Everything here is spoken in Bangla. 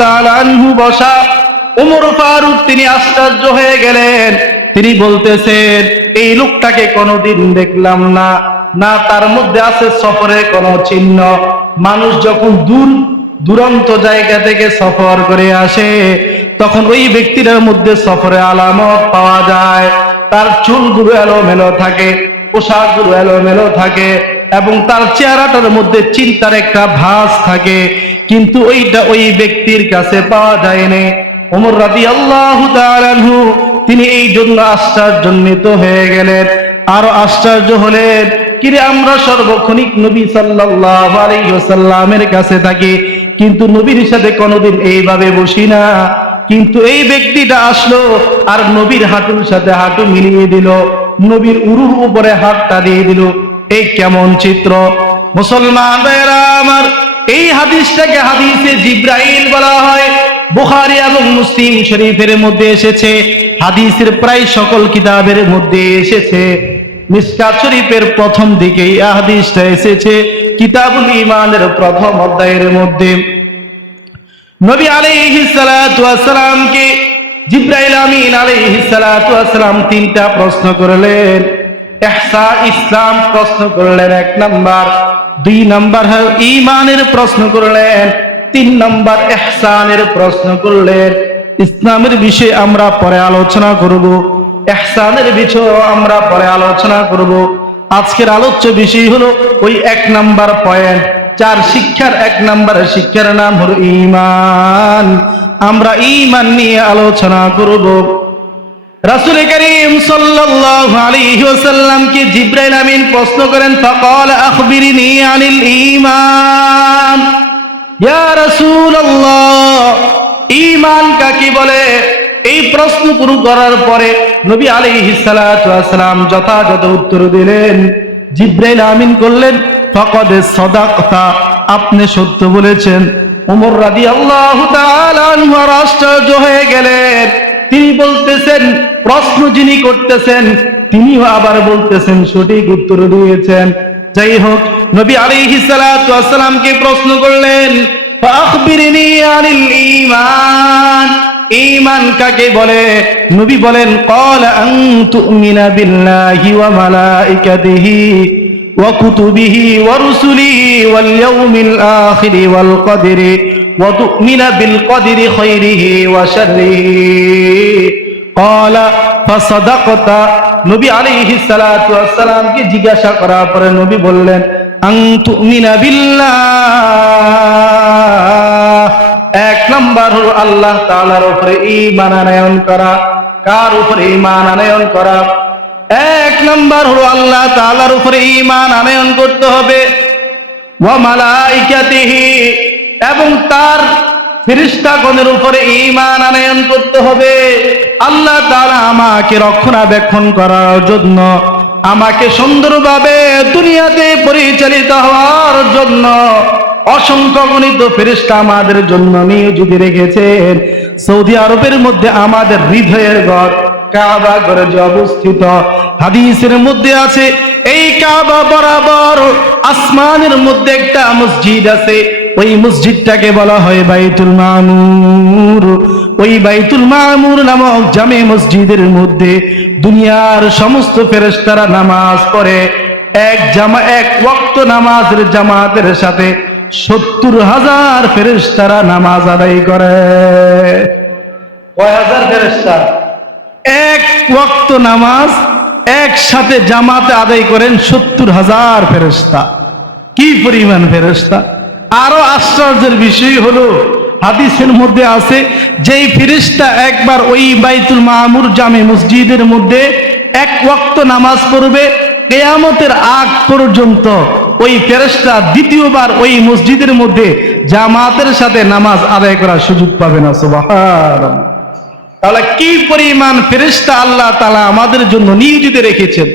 তাআলা আনহু বসা। ওমর ফারুক তিনি আশ্চর্য হয়ে গেলেন। তিনি বলতেছেন, এই লোকটাকে কোনোদিন দেখলাম না, না তার মধ্যে আছে সফরের কোনো চিহ্ন। মানুষ যখন দূরান্ত জায়গা থেকে সফর করে আসে, তখন ওই ব্যক্তিটার মধ্যে সফরের আলামত পাওয়া যায়। তার চুলগুলো এলোমেলো থাকে, পোশাকগুলো এলোমেলো থাকে, এবং তার চেহারাটার মধ্যে চিন্তার একটা ভাস থাকে, কিন্তু ওইটা ওই ব্যক্তির কাছে পাওয়া যায়নি। ওমর রাদিয়াল্লাহু তাআলা আনহু তিনি এই জন্য আশ্চর্যান্বিত হয়ে গেলেন। আরো আশ্চর্য হলেন, কিরে আমরা সর্বক্ষণিক নবী সাল্লাল্লাহু আলাইহি ওয়াসাল্লামের কাছে থাকি, কিন্তু নবীর সাথে কোনোদিন এইভাবে বসি না। কিন্তু এই ব্যক্তিটা আসলো আর নবীর হাঁটুর সাথে হাঁটু মিলিয়ে দিল, নবীর উরুর উপরে হাতটা দিয়ে দিল। এই কেমন চিত্র! মুসলমান ভাইরা আমার, এই হাদিসটাকে হাদিসে জিব্রাইল বলা হয়। বুখারী এবং মুসলিম শরীফের মধ্যে এসেছে, হাদিসের প্রায় সকল কিতাবের মধ্যে এসেছে। মিশকাত শরীফের প্রথম দিকে এই হাদিসটা এসেছে, কিতাবুল ঈমানের প্রথম অধ্যায়ের মধ্যে। নবী আলাইহিস সালাতু ওয়াস সালামকে জিবরাইল আমিন আলাইহিস সালাতু ওয়াস সালাম তিনটা প্রশ্ন করলেন। ইহসান ইসলাম প্রশ্ন করলেন 1 নাম্বার, 2 নাম্বার ঈমানের প্রশ্ন করলেন, 3 নাম্বার ইহসানের প্রশ্ন করলেন। ইসলামের বিষয়ে আমরা পরে আলোচনা করব, ইহসানের বিষয়ে আমরা পরে আলোচনা করব। আজকের আলোচ্য বিষয় হলো ওই 1 নাম্বার পয়েন্ট, 4 শিক্ষার 1 নাম্বারের শিক্ষার নাম হলো ঈমান। আমরা ঈমান নিয়ে আলোচনা করব। রাসূল করিম সাল্লাল্লাহু আলাইহি ওয়াসাল্লামকে জিবরাইল আমিন প্রশ্ন করেন, ফাকাল আখবিরনি আনিল ঈমান। ইয়া রাসূলুল্লাহ, ঈমান কাকে বলে? এই প্রশ্ন পুরো করার পরে নবী আলাইহিস সালাতু ওয়াস সালাম যথাযথ উত্তর দিলেন। জিবরাইল আমিন করলেন, ফাকাদ সাদাকতা, আপনি সত্য বলেছেন। ওমর রাদিয়াল্লাহু তাআলা আনহু আশ্চর্য হয়ে গেলেন। তিনি বলতেছেন, প্রশ্ন যিনি করতেছেন তিনিও আবার বলতেছেন সঠিক উত্তর দিয়েছেন। যাই হোক, নবী আলাইহিস সালাতু ওয়াস সালামকে প্রশ্ন করলেন, ফাখবিরনি আনিল ঈমান, ঈমান কাকে বলে? নবী বলেন, ক্বালা আন তুমিনা বিল্লাহি ওয়া মালাইকাতিহি ওয়া কুতুবিহি ওয়া রুসুলিহি ওয়াল ইয়াউমিল আখিরি ওয়াল কদরি ওয়া তুমিনা বিল কদরি খাইরিহি ওয়া শাররিহি। ক্বালা ফাসাদাকতা। নবী আলাইহিস সালাতু ওয়াস সালামকে জিজ্ঞাসা করার পরে নবী বললেন, আন তুমিনা বিল্লাহ, 1 নাম্বার হলো আল্লাহ তাআলার উপরে ঈমান আনয়ন করা। কার উপরে ঈমান আনয়ন করা? 1 নাম্বার হলো আল্লাহ তাআলার উপরে ঈমান আনয়ন করতে হবে। ওয়া মালাইকাতিহি, এবং তার ফেরেশতাগণের উপরে ঈমান আনয়ন করতে হবে। আল্লাহ তাআলা আমাকে রক্ষণাবেক্ষণ করার জন্য, আমাকে সুন্দরভাবে দুনিয়াতে পরিচালিত হওয়ার জন্য অসংখ্য গণিত ফেরেশতা আমাদের জন্য নিয়োজিত রেখেছেন। সৌদি আরবের মধ্যে আমাদের হৃদয়ের ঘর কাবা ঘরে যে অবস্থিত, হাদিসের মধ্যে আছে এই কাবা বরাবর আসমানের মধ্যে একটা মসজিদ আছে। ওই মসজিদটাকে বলা হয় বাইতুল মামুর। ওই বাইতুল মামুর নামক জামে মসজিদের মধ্যে দুনিয়ার সমস্ত ফেরেশতারা নামাজ পড়ে। এক ওয়াক্ত নামাজের জামাতের সাথে 70,000 ফেরেশতারা নামাজ আদায় করে। কয় হাজার ফেরেশতা? এক ওয়াক্ত নামাজ একসাথে জামাতে আদায় করেন 70,000 ফেরেশতা। কি পরিমাণ ফেরেশতা! আরো আশ্চর্যের বিষয় হলো, হাদিসের মধ্যে আছে যেই ফেরেশতা একবার ওই বাইতুল মামুর জামে মসজিদের মধ্যে 1 ওয়াক্ত নামাজ পড়বে, কিয়ামতের আগ পর্যন্ত ওই ফেরেশতা দ্বিতীয়বার ওই মসজিদের মধ্যে জামাতের সাথে নামাজ আদায় করার সুযোগ পাবে না। সুবহানাল্লাহ! তাহলে কি পরিমাণ ফেরেশতা আল্লাহ তাআলা আমাদের জন্য নিয়োজিত রেখেছেন।